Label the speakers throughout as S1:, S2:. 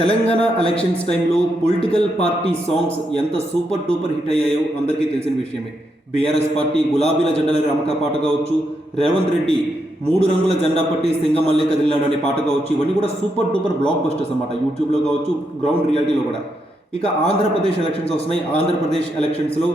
S1: Telangana elections టైంలో political party songs ఎంత super duper hit అయ్యాయో అందరికీ తెలిసిన విషయమే. బీఆర్ఎస్ పార్టీ గులాబీల జెండాల రమక పాట కావచ్చు రేవంత్ రెడ్డి మూడు రంగుల జెండా పట్టి సింగమల్లే కదిలినాడు అనే పాట కావచ్చు ఇవన్నీ కూడా సూపర్ డూపర్ బ్లాక్ బస్టర్స్ అన్నమాట. యూట్యూబ్లో కావచ్చు గ్రౌండ్ రియాలిటీలో కూడా. ఇక ఆంధ్రప్రదేశ్ ఎలక్షన్స్ వస్తున్నాయి. ఆంధ్రప్రదేశ్ ఎలక్షన్స్లో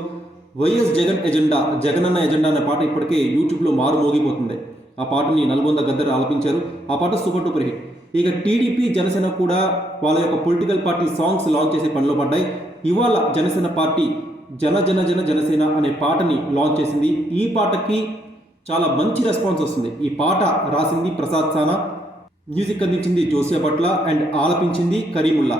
S1: YS Jagan agenda Jagananna agenda అనే పాట ఇప్పటికే యూట్యూబ్లో మారు మోగిపోతుంది ఆ పాటని నల్గొంద గద్దరు ఆలపించారు. ఆ పాట సూపర్ డూపర్ హిట్. ఇక టీడీపీ జనసేన కూడా వాళ్ళ యొక్క పొలిటికల్ పార్టీ సాంగ్స్ లాంచ్ చేసే పనిలో పడ్డాయి. ఇవాళ జనసేన పార్టీ జన జన జన జనసేన అనే పాటని లాంచ్ చేసింది. ఈ పాటకి చాలా మంచి రెస్పాన్స్ వస్తుంది. ఈ పాట రాసింది ప్రసాద్ సానా మ్యూజిక్ అందించింది జోసియా భట్ల అండ్ ఆలపించింది కరీముల్లా.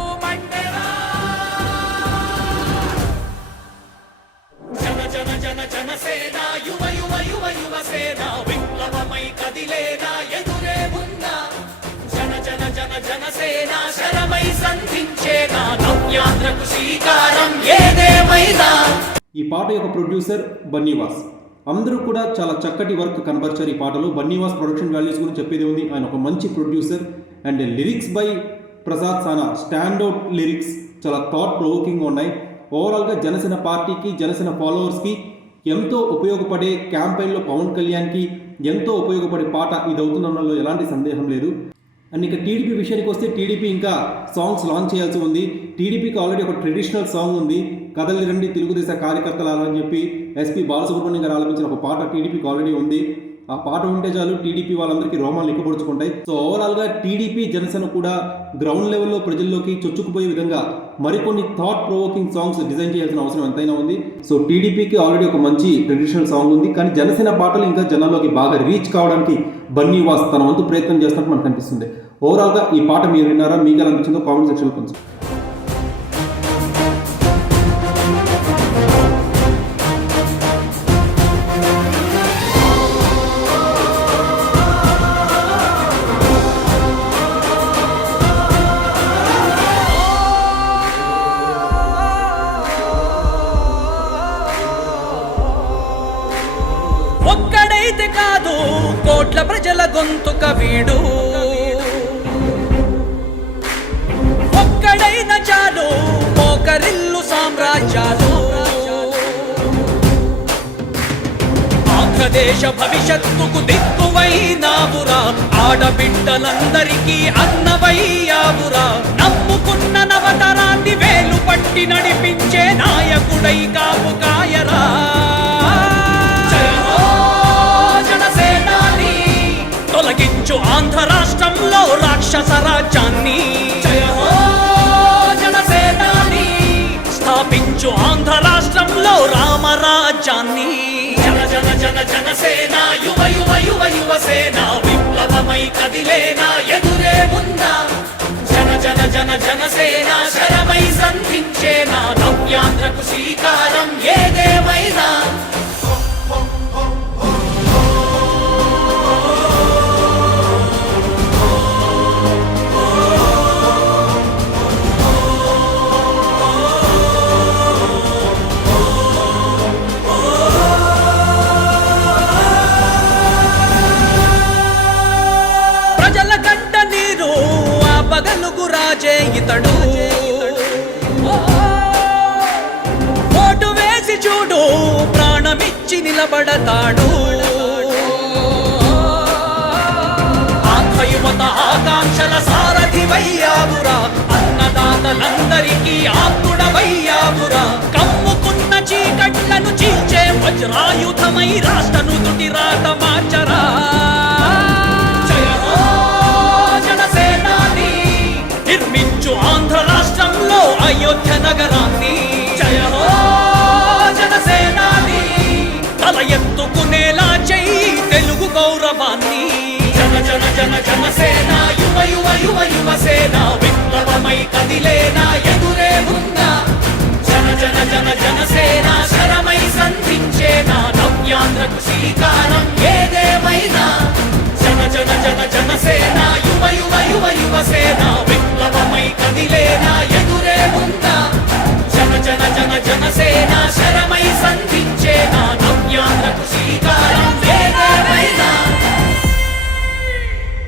S2: జనసేన శరమై నవ్యాంధ్రకు శ్రీకారం. ఏదేమైనా?
S1: ఈ పాట యొక్క ప్రొడ్యూసర్ బన్నీవాస్. అందరూ కూడా చాలా చక్కటి వర్క్ కనబరిచారు ఈ పాటలో. బన్నీవాస్ ప్రొడక్షన్ వాల్యూస్ గురించి చెప్పేది ఉంది. ఆయన ఒక మంచి producer and lyrics by Prasad Sana. Standout lyrics చాలా థాట్ ప్రొవోకింగ్ ఉన్నాయి. ఓవరాల్గా జనసేన పార్టీకి జనసేన ఫాలోవర్స్కి ఎంతో ఉపయోగపడే క్యాంపెయిన్లో పవన్ కళ్యాణ్కి ఎంతో ఉపయోగపడే పాట ఇది అవుతుందన్నలో ఎలాంటి సందేహం లేదు. అండ్ ఇక టీడీపీ విషయానికి వస్తే టీడీపీ ఇంకా సాంగ్స్ లాంచ్ చేయాల్సి ఉంది. టీడీపీకి ఆల్రెడీ ఒక ట్రెడిషనల్ సాంగ్ ఉంది. కదలి రండి తెలుగుదేశ కార్యకర్తలు అని చెప్పి ఎస్పీ బాలసుబ్రహ్మణ్యం గారు ఆలపించిన ఒక పాట టీడీపీకి ఆల్రెడీ ఉంది. ఆ పాట ఉంటే చాలు టీడీపీ వాళ్ళందరికీ రోమాలు లిక్కపొడుచుకుంటాయి సో ఓవరాల్గా టీడీపీ జనసేన కూడా గ్రౌండ్ లెవెల్లో ప్రజల్లోకి చొచ్చుకుపోయే విధంగా మరికొన్ని థాట్ ప్రొవోకింగ్ సాంగ్స్ డిజైన్ చేయాల్సిన అవసరం ఎంతైనా ఉంది. సో టీడీపీకి ఆల్రెడీ ఒక మంచి ట్రెడిషనల్ సాంగ్ ఉంది. కానీ జనసేన పాటలు ఇంకా జనాల్లోకి బాగా రీచ్ కావడానికి బన్నీ వాస్ తన వంతు ప్రయత్నం చేస్తున్నట్టు మనకు కనిపిస్తుంది ఓవరాల్గా ఈ పాట మీరు విన్నారా? మీకు ఎలా అనిపించిందో కామెంట్ సెక్షన్లో కొంచెం
S2: గొంతుక వీడు ఒక్కడైన చాలు ఒకరిల్లు సామ్రాజ్యాలు. ఆంధ్రదేశ భవిష్యత్తుకు దిక్కువైనావురా. ఆడబిడ్డలందరికీ అన్నవయ్యావురా. నమ్ముకున్న నవతరాన్ని వేలు పట్టి రాష్ట్రంలో రాక్షస రాజ్యాన్ని జయ హో జనసేనాని. స్థాపించు ఆంధ్ర రాష్ట్రంలో రామరాజ్యాన్ని. జన జన జన జనసేన రాజే ఓటు వేసి చూడు ప్రాణమిచ్చి నిలబడతాడు. ఆంధ్ర ఆకాంక్షల సారథి వయ్యాబురా అన్నదాతలందరికీ ఆత్ముడవయ్యావురా. కమ్ముకున్న చీకట్లను చీల్చే వజ్రాయుధమై రాష్ట్రను విప్లవాన్ని. జన జన జన జనసేన యువ యువ యువ యువసేన విప్లవమై కదిలేనా ఎదురే ఉందా జన జన జన జనసేన శరమ